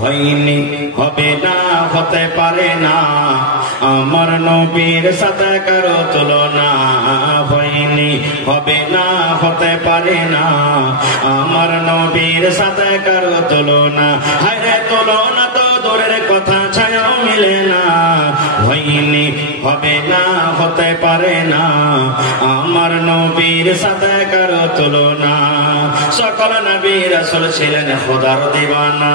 হয়নি, হবে না, হতে পারে না আমার নবীর সাথে কারো তুলনা। হয়নি, হবে না, হতে পারে না আমার নবীর সাথে কারো তুলনা। হায়রে তুলনা তো দূরের কথা, ছায়াও মিলে না। হয়নি, হবে না, হতে পারে না আমার নবীর সাথে কারো তুলনা। সকল নবী রাসূল ছিলেন খোদার দিওয়ানা,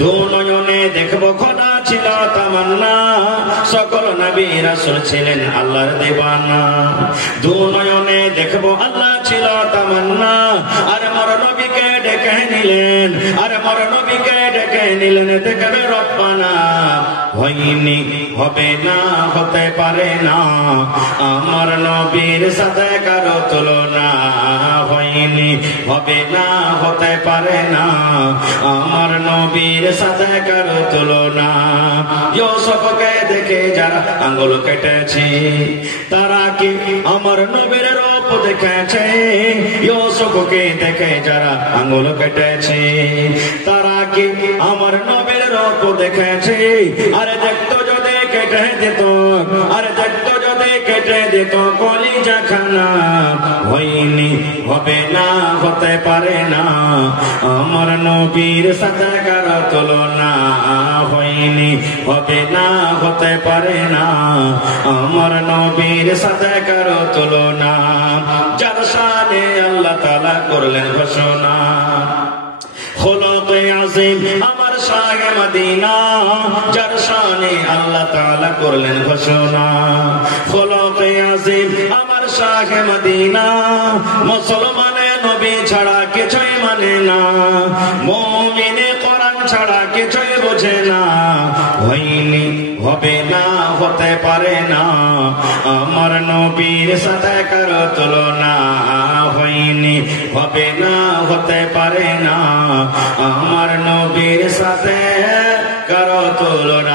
দুনয়নে দেখবো খোদা ছিল তামান্না। সকল নবী রাসূল ছিলেন আল্লাহর দিওয়ানা, দুনয়নে দেখবো আল্লাহ ছিল তামান্না। আরে মোর নবীকে ডেকে নিলেন, আরে মোর নবীকে ডেকে নিলেন দেখবে রব্বানা। হয়নি, হবে না, হতে পারে না আমার নবীর সাথে কারো তুলনা। হয়নি, হবে না, হতে পারে না আমার নবীর সাথে কারো তুলনা। ইউসুফকে দেখে যারা আঙ্গুল কেটেছে তারা কি আমার নবীর রূপ দেখেছে? ইউসুফকে দেখে যারা আঙ্গুল কেটেছে তারা কি আমার নবীর রূপ দেখেছে? আরে দেখতো যদি কেটে দিত, আরে দেখতো যদি কেটে দিত কলিজা খানা। হয়নি, হবে না, হতে পারে না আমার নবীর সাথে কারো তুলনা। হয়নি, হবে না, হতে পারে না আমার নবীর সাথে কারো তুলনা। যার শানে আল্লাহ তাআলা করলেন ঘোষণা, খুলুকে আযীম আমার শাহে মদিনা। যার শানে আল্লাহ তাআলা করলেন ঘোষণা, খুলুকে আযীম আমার শাহে মদিনা। মুসলমানে নবী ছাড়া কিছুই মানে না, মুমিনে কোরআন ছাড়া কিছুই বোঝে না। হয়নি, হবে না, হতে পারে না আমার নবীর সাথে কারো তুলনা। হয়নি, হবে না, হতে পারে না আমার নবীর সাথে কারো তুলনা।